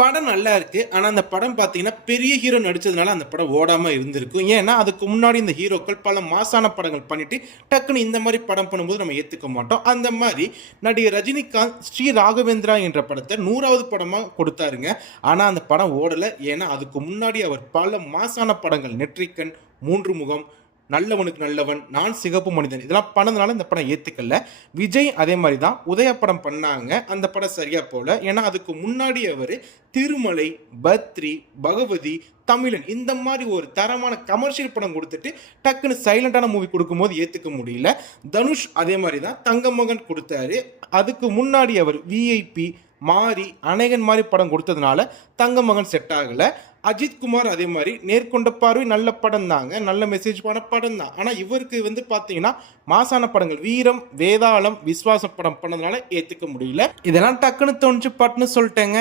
படம் நல்லா இருக்கு. ஆனா, அந்த படம் பார்த்தீங்கன்னா, பெரிய ஹீரோ நடிச்சதுனால அந்த படம் ஓடாம இருந்திருக்கும். ஏன்னா, அதுக்கு முன்னாடி இந்த ஹீரோக்கள் பல மாஸான படங்கள் பண்ணிட்டு, டக்குனு இந்த மாரி படம் பண்ணும்போது நம்ம ஏத்துக்க மாட்டோம். அந்த மாரி நடிகர் ரஜினிகாந்த் ஸ்ரீ ராகவேந்திரா என்ற படத்த 100வது படமா கொடுத்தாருங்க. ஆனா, அந்த படம் ஓடல. ஏன்னா, அதுக்கு முன்னாடி அவர் பல மாஸான படங்கள் நெற்றிக்கண், 3 முகம், நல்லவனுக்கு நல்லவன், நான் சிகப்பு மனிதன் இதெல்லாம் பண்ணதுனால இந்த படம் ஏத்துக்கல. விஜய் அதே மாரி தான் உதயா படம் பண்ணாங்க. அந்த படம் சரியா போல. ஏன்னா அதுக்கு முன்னாடி அவரு திருமலை, பத்ரி, பகவதி, தமிழன் இந்த மாரி ஒரு தரமான கமர்ஷியல் படம் குடுத்துட்டு டக்குனு சைலண்டான மூவி குடுக்கும்போது ஏத்துக்க முடியல. தனுஷ் அதே மாரி தான் தங்கமகன் குடுத்தாரு. அதுக்கு முன்னாடி அவர் விஐபி, மாரி, அநேகன் மாரி படம் கொடுத்ததுனால தங்கமகன் செட் ஆகல. அஜித் குமார் அதே மாரி நேர்கொண்ட பார்வை நல்ல படம் தாங்க. நல்ல மெசேஜ் போன படம் தான். ஆனா இவருக்கு பார்த்தீங்கன்னா, மாசான படங்கள் வீரம், வேதாளம், விஸ்வாச படம் பண்ணதுனால ஏத்துக்க முடியல. இதெல்லாம் டக்குனு தோணுச்சு பட்டுன்னு சொல்லிட்டேங்க.